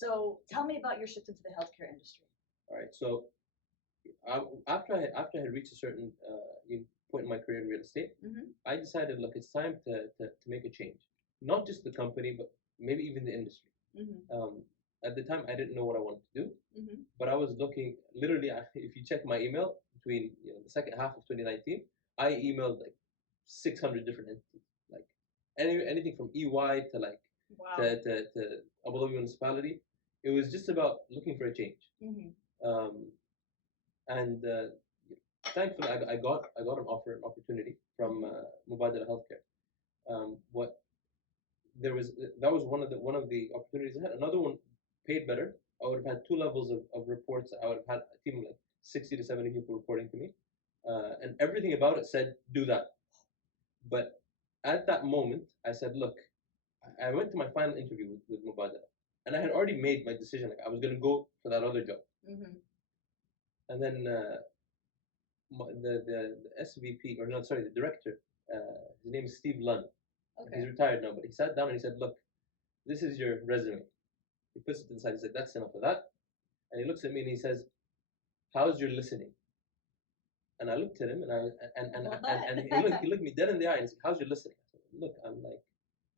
So tell me about your shift into the healthcare industry. All right. So after I had reached a certain point in my career in real estate, I decided, look, it's time to make a change. Not just the company, but maybe even the industry. At the time, I didn't know what I wanted to do, but I was looking. Literally, if you check my email between the second half of 2019, I emailed like 600 different entities, like anything from EY to like to Abu Dhabi municipality. It was just about looking for a change. And thankfully, I got an opportunity from Mubadala Healthcare. What there was That was one of the opportunities I had. Another one paid better. I would have had two levels of reports. I would have had a team of like 60 to 70 people reporting to me, and everything about it said do that. But at that moment, I said, look, I went to my final interview with Mubadala, and I had already made my decision. Like I was going to go for that other job. And then the SVP, or not, sorry, the director, his name is Steve Lunn. Okay. He's retired now, but he sat down and he said, look, this is your resume. He puts it to the side. He said, that's enough of that. And he looks at me and he says, how's your listening? And I looked at him and he looked me dead in the eye and he said, how's your listening? I said, look, I'm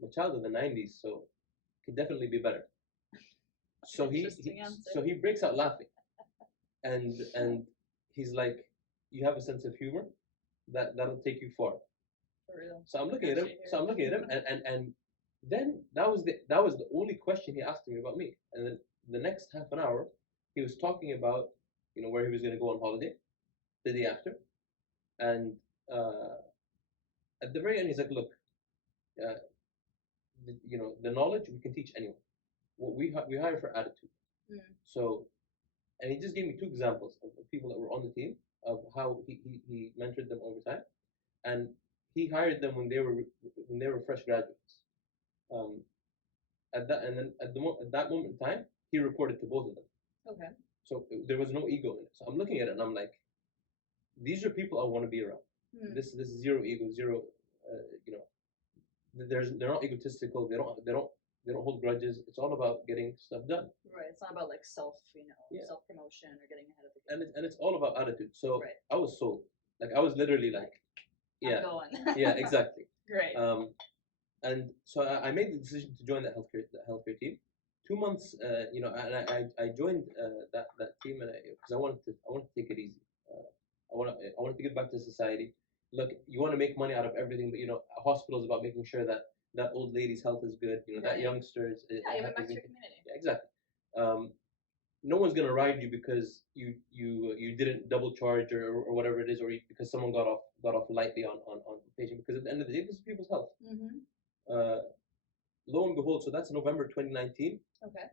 a child of the 90s, so it could definitely be better. So he breaks out laughing. And he's like, you have a sense of humor that'll take you far. For real. So I'm looking at him and then that was the only question he asked me about me. And then the next half an hour he was talking about where he was going to go on holiday the day after. And at the very end he's like, look, the knowledge we can teach anyone. We hire for attitude. So, and he just gave me two examples of people that were on the team, of how he mentored them over time, and he hired them when they were fresh graduates. At that moment in time, he reported to both of them. Okay. So there was no ego in it. So I'm looking at it and I'm like, these are people I want to be around. This is zero ego, zero. They're not egotistical. They don't hold grudges. It's all about getting stuff done. Right. It's not about like self promotion or getting ahead of the game. And it's all about attitude. So I was sold. Like I was literally like, yeah, I'm going. Yeah, exactly. Great. And so I made the decision to join the healthcare team. 2 months, and I joined that team, and because I wanted to take it easy. I wanted to give back to society. Look, you want to make money out of everything, but a hospital is about making sure that old lady's health is good. That youngsters. Yeah, you went back to your community. Yeah, exactly. No one's gonna ride you because you didn't double charge or whatever it is, or because someone got off lightly on the patient. Because at the end of the day, this is people's health. Lo and behold, so that's November 2019. Okay.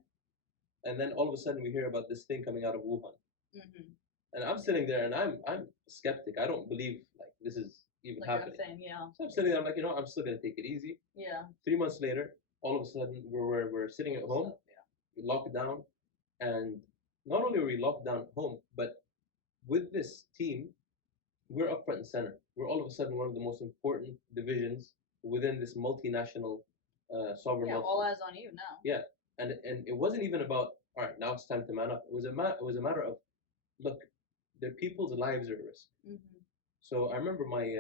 And then all of a sudden we hear about this thing coming out of Wuhan. And I'm sitting there and I'm a skeptic. I don't believe like this is even happening. So I'm sitting there, I'm like, I'm still gonna take it easy. Yeah. 3 months later, all of a sudden we're sitting at home, locked down, and not only are we locked down at home, but with this team, we're up front and center. We're all of a sudden one of the most important divisions within this multinational sovereign. Yeah, all eyes on you now. Yeah, and it wasn't even about, all right, now it's time to man up. It was a matter of, look, their people's lives are at risk. So I remember my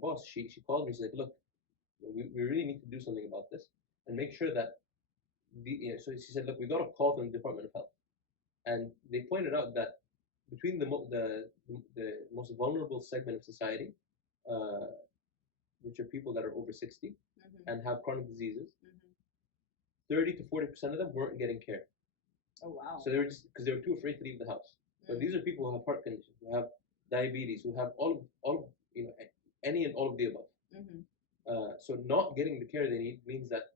boss, she called me. She's like, look, we really need to do something about this and make sure that so she said, look, we got a call from the Department of Health, and they pointed out that between the most vulnerable segment of society, which are people that are over 60 and have chronic diseases, 30 to 40% of them weren't getting care. Oh wow! So they were just because they were too afraid to leave the house. But these are people who have heart conditions, who have diabetes, who have all any and all of the above. So not getting the care they need means that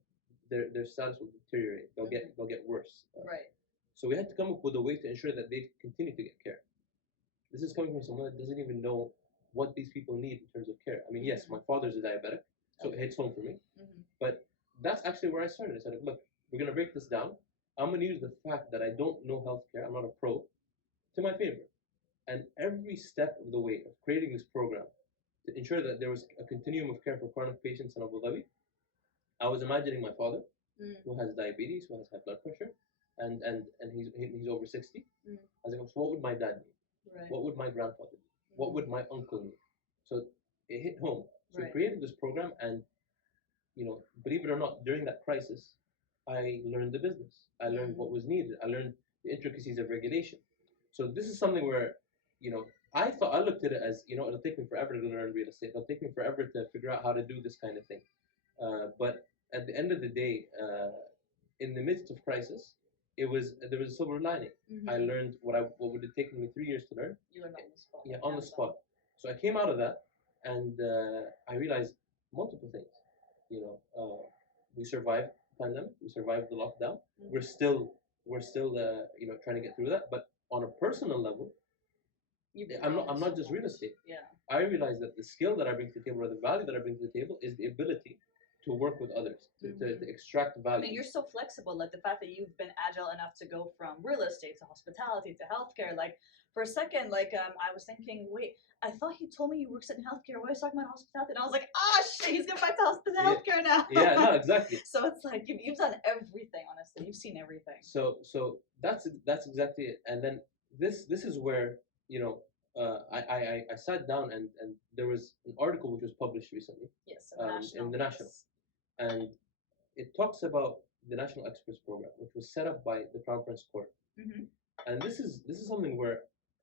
their status will deteriorate. They'll get worse. Right. So we had to come up with a way to ensure that they continue to get care. This is coming from someone that doesn't even know what these people need in terms of care. I mean, yes, my father's a diabetic, so it hits home for me. But that's actually where I started. I said, look, we're going to break this down. I'm going to use the fact that I don't know healthcare, I'm not a pro, to my favor. And every step of the way of creating this program to ensure that there was a continuum of care for chronic patients in Abu Dhabi, I was imagining my father. who has diabetes, who has high blood pressure, and he's over 60. I was like, so what would my dad need? Right. What would my grandfather need? What would my uncle need? So it hit home. So we created this program, and believe it or not, during that crisis, I learned the business. I learned what was needed. I learned the intricacies of regulation. So this is something where, I looked at it as, it'll take me forever to learn real estate. It'll take me forever to figure out how to do this kind of thing. But at the end of the day, in the midst of crisis, there was a silver lining. I learned what would have taken me 3 years to learn. You learned on the spot. Yeah, on the spot. So I came out of that, and I realized multiple things. We survived the pandemic. We survived the lockdown. We're still trying to get through that. But on a personal level, I'm not just real estate. Yeah. I realize that the skill that I bring to the table, or the value that I bring to the table, is the ability to work with others, to extract value. I mean, you're so flexible. Like the fact that you've been agile enough to go from real estate to hospitality to healthcare. Like for a second, I was thinking, wait, I thought he told me you worked in healthcare. Why are you talking about hospitality? And I was like, shit, he's going back to healthcare now. Yeah, no, exactly. So it's like you've done everything. Honestly, you've seen everything. So that's exactly it. And then this is where I sat down, and there was an article which was published recently. Yes, in the National. And it talks about the National Experts Program, which was set up by the Crown Prince Court. And this is something where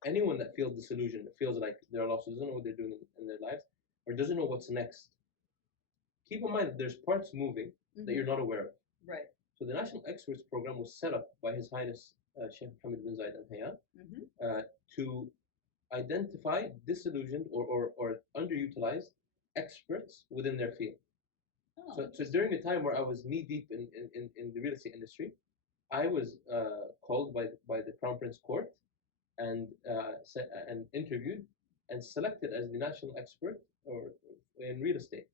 anyone that feels disillusioned, that feels like they're lost, doesn't know what they're doing in their lives, or doesn't know what's next, keep in mind that there's parts moving that you're not aware of. Right. So the National Experts Program was set up by His Highness Sheikh Mohammed bin Zayed Al Nahyan to identify disillusioned or underutilized experts within their field. So during the time where I was knee deep in the real estate industry, I was called by the Crown Prince Court and interviewed and selected as the national expert in real estate.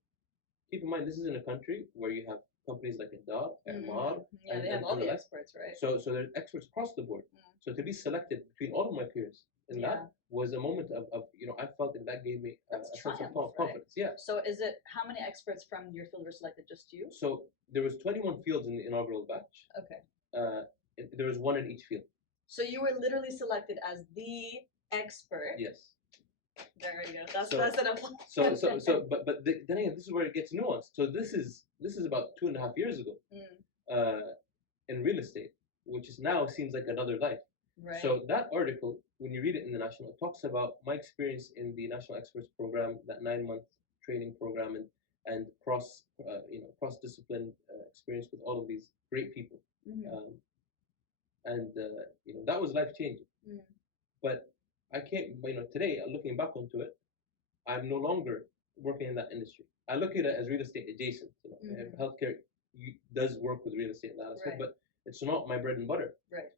Keep in mind, this is in a country where you have companies like Hadif, Emirates, they have all the experts, right? So there's experts across the board. So to be selected between all of my peers in that was a moment of I felt that gave me a sense of confidence. Yeah. So is it how many experts from your field were selected? Just you? So there was 21 fields in the inaugural batch. Okay. There was one in each field. So you were literally selected as the expert. Yes. There you go. That's enough. But then again, this is where it gets nuanced. So this is about 2.5 years ago. In real estate, which is now seems like another life. Right. So that article, when you read it in the National, it talks about my experience in the National Experts Program, that 9-month training program, and cross-discipline experience with all of these great people. That was life-changing. But I can't, today, looking back onto it, I'm no longer working in that industry. I look at it as real estate adjacent. Healthcare does work with real estate in that aspect, but it's not my bread and butter. Right.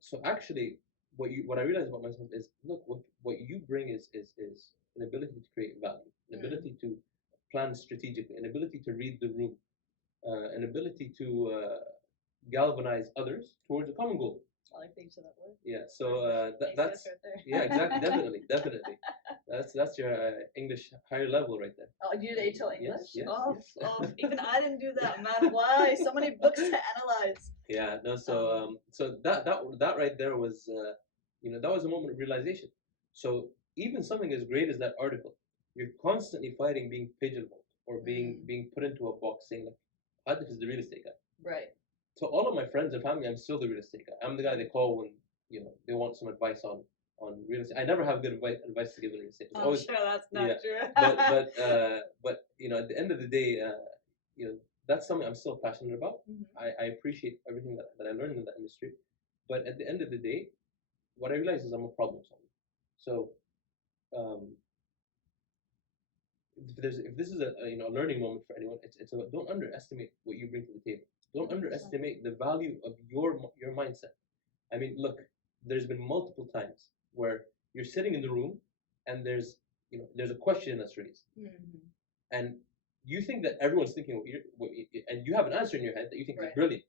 So actually, what I realized about myself is, look, what you bring is an ability to create value, an ability to plan strategically, an ability to read the room, an ability to galvanize others towards a common goal. I like that you said that word. Yeah. So that's right there. Yeah, exactly, definitely. That's your English higher level right there. Oh, you did HL English? Yes. Even I didn't do that, man. Why? So many books to analyze. Yeah, no. So that right there was that was a moment of realization. So even something as great as that article, you're constantly fighting being pigeonholed or being put into a box, saying like, Hadif is the real estate guy. Right. So all of my friends and family, I'm still the real estate guy. I'm the guy they call when they want some advice on real estate. I never have good advice to give in real estate. I'm sure that's not true. but at the end of the day, that's something I'm still passionate about. I appreciate everything that I learned in that industry. But at the end of the day, what I realize is I'm a problem solver. So if this is a learning moment for anyone, it's about, don't underestimate what you bring to the table. Don't underestimate the value of your mindset. I mean, look, there's been multiple times where you're sitting in the room and there's a question that's raised, and you think that everyone's thinking and you have an answer in your head that you think is brilliant,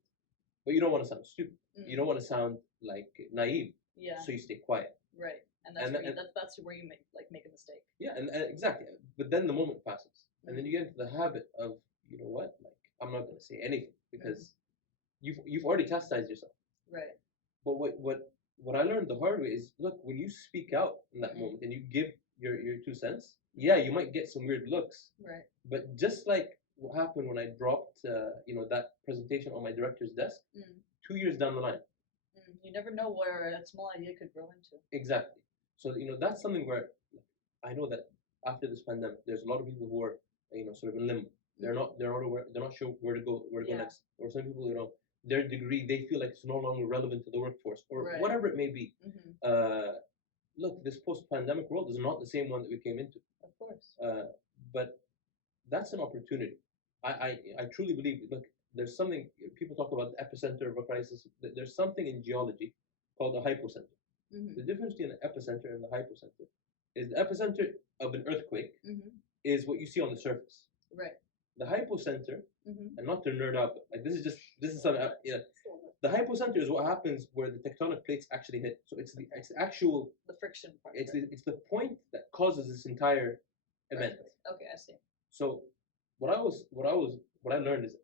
but you don't want to sound stupid. You don't want to sound like naive. Yeah. So you stay quiet. Right. And that's where you make a mistake. Yeah, and exactly. But then the moment passes, and then you get into the habit of, I'm not going to say anything because you've already chastised yourself. Right. But what I learned the hard way is, look, when you speak out in that moment and you give your 2 cents, yeah, you might get some weird looks. Right. But just like what happened when I dropped that presentation on my director's desk, 2 years down the line. You never know where a small idea could grow into. Exactly. So that's something where I know that after this pandemic, there's a lot of people who are sort of in limbo. They're not aware, they're not sure where to go next. Or some people, their degree, they feel like it's no longer relevant to the workforce or whatever it may be. Look, this post-pandemic world is not the same one that we came into. Of course. But that's an opportunity. I truly believe. Look, there's something people talk about, the epicenter of a crisis. There's something in geology called a hypocenter. The difference between the epicenter and the hypocenter is the epicenter of an earthquake is what you see on the surface. Right. The hypocenter, and not to nerd out, but like this is something. The hypocenter is what happens where the tectonic plates actually hit. So it's the actual friction part. It's the point that causes this entire event. Okay, I see. So what I learned is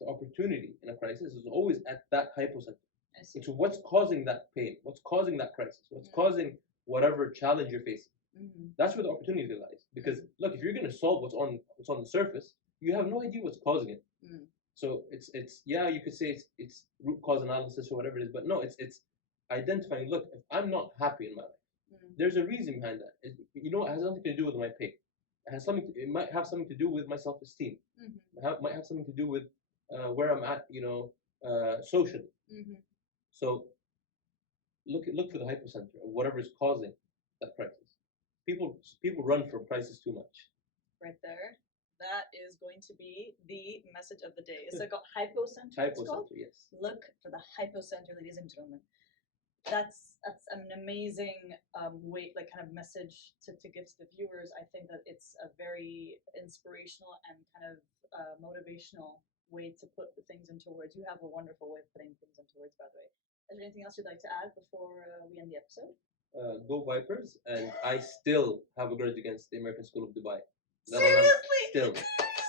the opportunity in a crisis is always at that hypocenter. It's what's causing that pain, what's causing that crisis, what's causing whatever challenge you're facing. That's where the opportunity lies. Because look, if you're going to solve what's on the surface, you have no idea what's causing it. So it's you could say it's root cause analysis or whatever it is, but no, it's identifying. Look, if I'm not happy in my life, there's a reason behind that. It has nothing to do with my pay. It might have something to do with my self-esteem. Might have something to do with where I'm at, socially. So look for the hypocenter of whatever is causing that crisis. People run from crisis too much. Right there. That is going to be the message of the day. Is it called Hypocenter? Hypocenter, yes. Look for the hypocenter, ladies and gentlemen. That's an amazing kind of message to give to the viewers. I think that it's a very inspirational and kind of motivational way to put the things into words. You have a wonderful way of putting things into words, by the way. Is there anything else you'd like to add before we end the episode? Go Vipers, and I still have a grudge against the American School of Dubai. Seriously?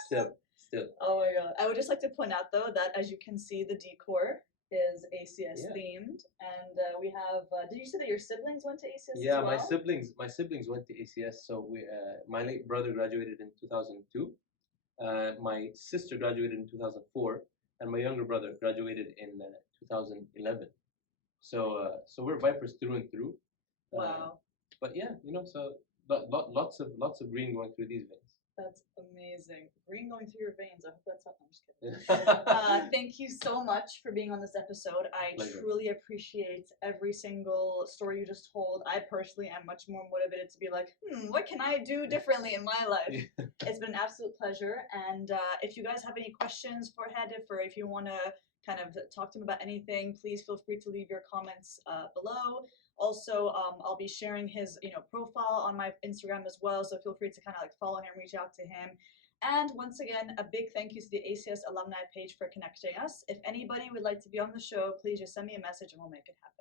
Still. Oh my god. I would just like to point out though that as you can see, the decor is ACS themed, and we have. Did you say that your siblings went to ACS? Yeah, as well? my siblings went to ACS. So my late brother graduated in 2002. My sister graduated in 2004, and my younger brother graduated in 2011. So we're Vipers through and through. Wow. But yeah, so lots of green going through these veins. That's amazing. Green going through your veins. I hope that's not. I'm just kidding. Thank you so much for being on this episode. I truly appreciate every single story you just told. I personally am much more motivated to be like, what can I do differently in my life? It's been an absolute pleasure. And if you guys have any questions for Hadif, or if you want to kind of talk to him about anything, please feel free to leave your comments below. Also, I'll be sharing his profile on my Instagram as well, so feel free to kind of follow him, reach out to him. And once again, a big thank you to the ACS alumni page for connecting us. If anybody would like to be on the show, please just send me a message and we'll make it happen.